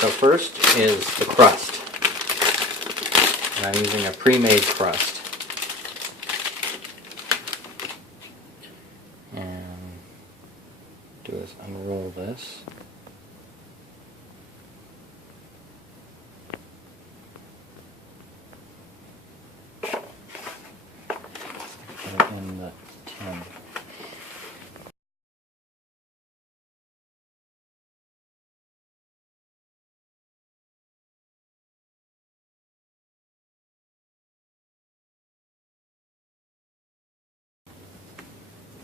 So first is the crust. And I'm using a pre-made crust. And do is unroll this. Put it in the tin.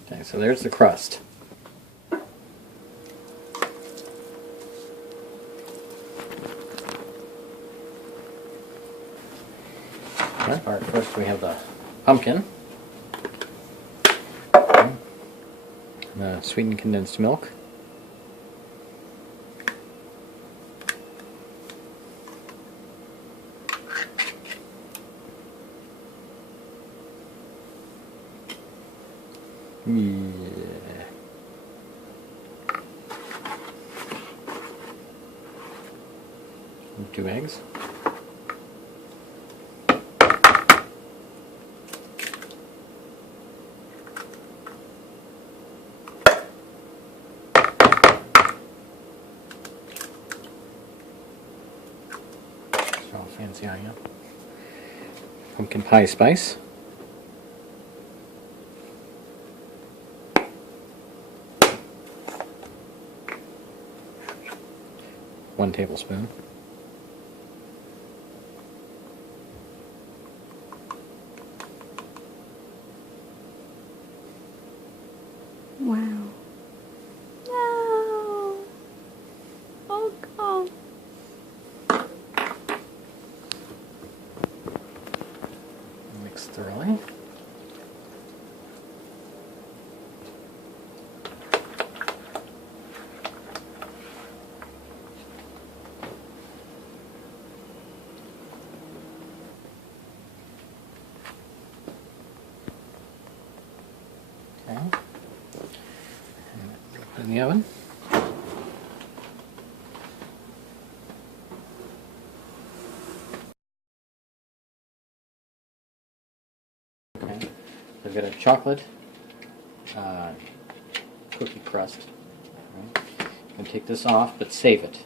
Okay, so there's the crust. Alright, first we have the pumpkin, the sweetened condensed milk, two eggs. All fancy on you. Pumpkin pie spice. One tablespoon. Wow. No. Oh God. Mix thoroughly. Okay. Put it in the oven. Okay. I've got a chocolate cookie crust. Okay. I'm going to take this off, but save it.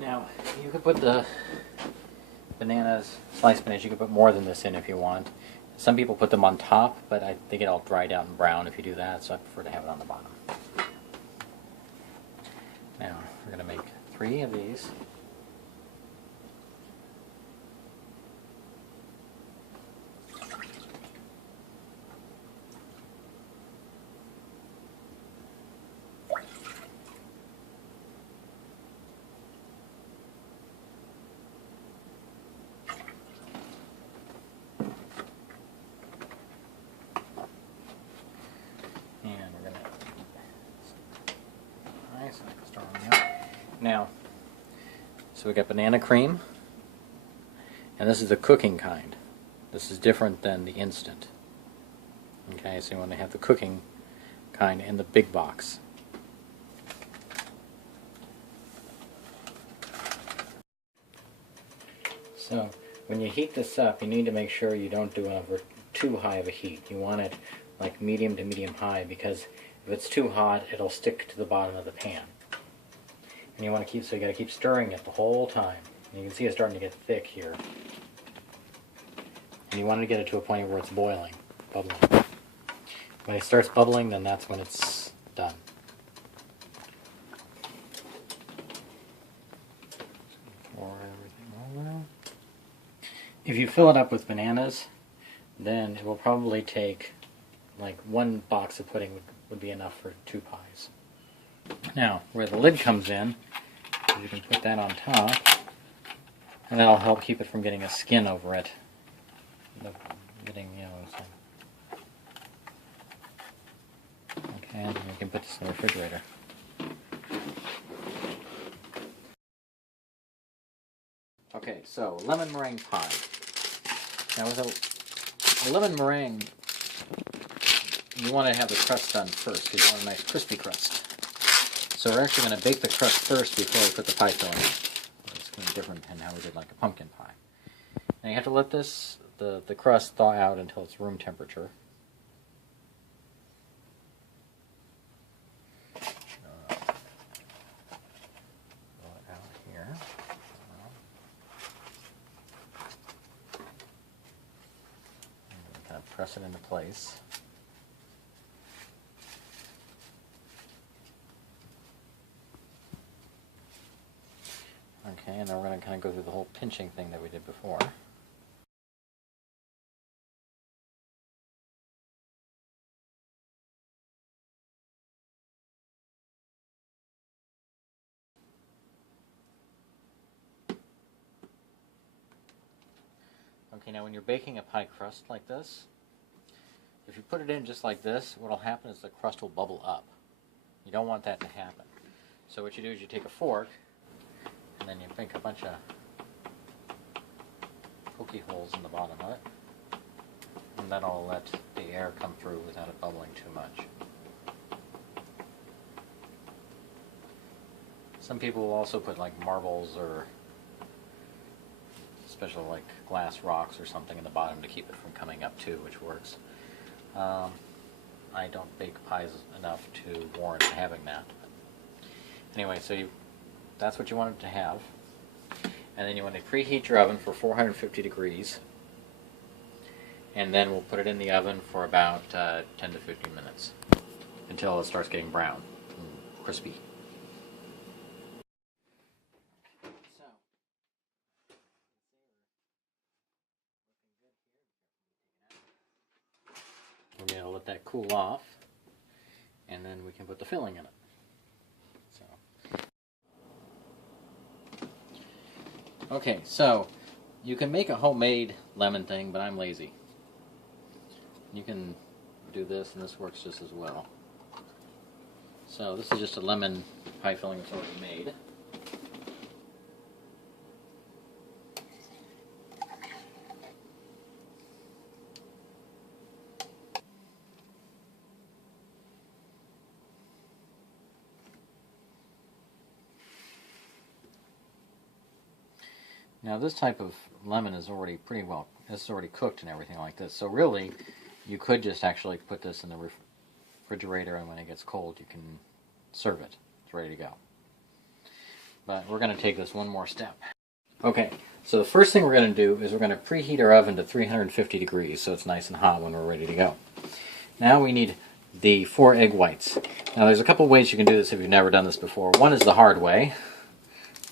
Now, you could put the bananas, sliced bananas, you could put more than this in if you want. Some people put them on top, but they get all dried out and brown if you do that, so I prefer to have it on the bottom. Now, we're going to make 3 of these. Now, so we got banana cream, and this is the cooking kind. This is different than the instant. Okay, so you want to have the cooking kind in the big box. So, when you heat this up, you need to make sure you don't do it over too high of a heat. You want it like medium to medium high, because if it's too hot, it'll stick to the bottom of the pan. And you want to so you got to keep stirring it the whole time. And you can see it's starting to get thick here. And you want to get it to a point where it's boiling, bubbling. When it starts bubbling, then that's when it's done. Pour everything over. If you fill it up with bananas, then it will probably take like 1 box of pudding would be enough for 2 pies. Now, where the lid comes in, you can put that on top, and that'll help keep it from getting a skin over it. Getting, you know, okay. can put this in the refrigerator. Okay, so lemon meringue pie. Now with a lemon meringue, you want to have the crust done first because you want a nice crispy crust. So we're actually going to bake the crust first before we put the pie filling in. It's going to be different than how we did like a pumpkin pie. Now you have to let this, the crust thaw out until it's room temperature. Roll it out here. And kind of press it into place. Okay, and then we're going to kind of go through the whole pinching thing that we did before. Okay, now when you're baking a pie crust like this, if you put it in just like this, what will happen is the crust will bubble up. You don't want that to happen. So what you do is you take a fork, and then you make a bunch of pokey holes in the bottom of it, and that'll let the air come through without it bubbling too much. Some people will also put like marbles or special like glass rocks or something in the bottom to keep it from coming up too, which works. I don't bake pies enough to warrant having that. Anyway, so that's what you want it to have. And then you want to preheat your oven for 450 degrees. And then we'll put it in the oven for about 10 to 15 minutes until it starts getting brown and crispy. We're going to let that cool off, and then we can put the filling in it. Okay, so you can make a homemade lemon thing, but I'm lazy. You can do this, and this works just as well. So this is just a lemon pie filling that's already made. Now this type of lemon is already pretty well, it's already cooked and everything like this. So really, you could just actually put this in the refrigerator, and when it gets cold you can serve it. It's ready to go. But we're going to take this one more step. Okay, so the first thing we're going to do is we're going to preheat our oven to 350 degrees so it's nice and hot when we're ready to go. Now we need the 4 egg whites. Now there's a couple ways you can do this if you've never done this before. One is the hard way,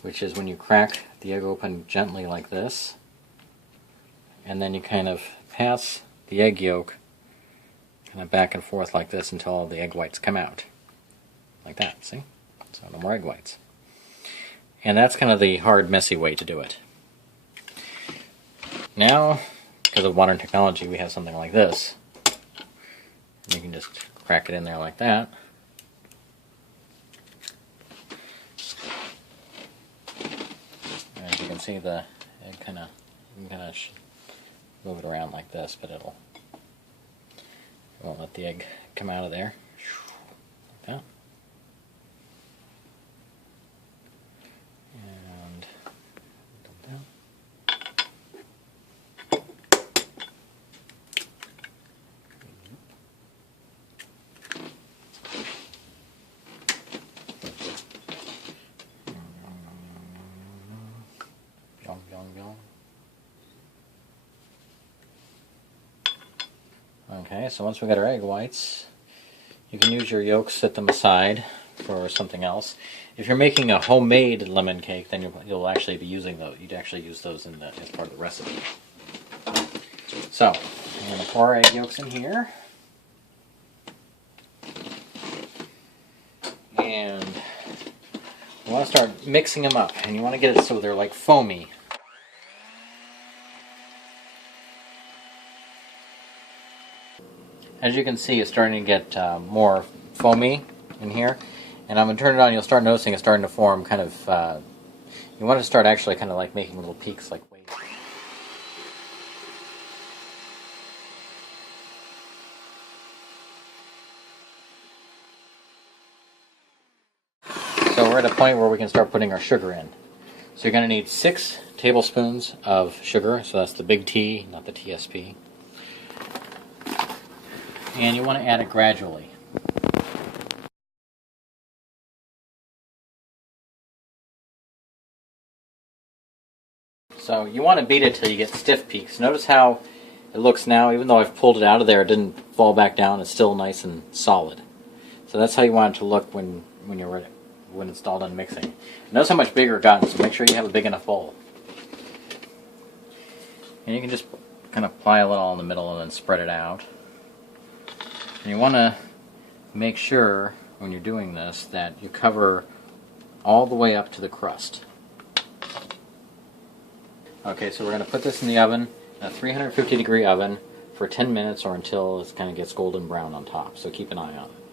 which is when you crack the egg open gently like this, and then you kind of pass the egg yolk kind of back and forth like this until all the egg whites come out. Like that, see? So no more egg whites. And that's kind of the hard, messy way to do it. Now, because of modern technology, we have something like this. You can just crack it in there like that. As you can see, the egg you can kind of move it around like this, but it won't let the egg come out of there. Like that. And down. Okay, so once we got our egg whites, you can use your yolks, set them aside for something else. If you're making a homemade lemon cake, then you'll actually be using those. You'd actually use those as part of the recipe. So, I'm going to pour our egg yolks in here. And you want to start mixing them up, and you want to get it so they're like foamy. As you can see, it's starting to get more foamy, in here. And I'm going to turn it on. You'll start noticing it's starting to form kind of, you want to start actually kind of like making little peaks like waves. So we're at a point where we can start putting our sugar in. So you're going to need 6 tablespoons of sugar, so that's the big T, not the TSP. And you want to add it gradually. So you want to beat it till you get stiff peaks. Notice how it looks now, even though I've pulled it out of there, it didn't fall back down, it's still nice and solid. So that's how you want it to look when you're ready, when it's all done mixing. Notice how much bigger it got, so make sure you have a big enough bowl. And you can just kind of apply a little in the middle and then spread it out. And you want to make sure when you're doing this that you cover all the way up to the crust. Okay, so we're going to put this in the oven, a 350 degree oven, for 10 minutes or until it kind of gets golden brown on top, so keep an eye on it.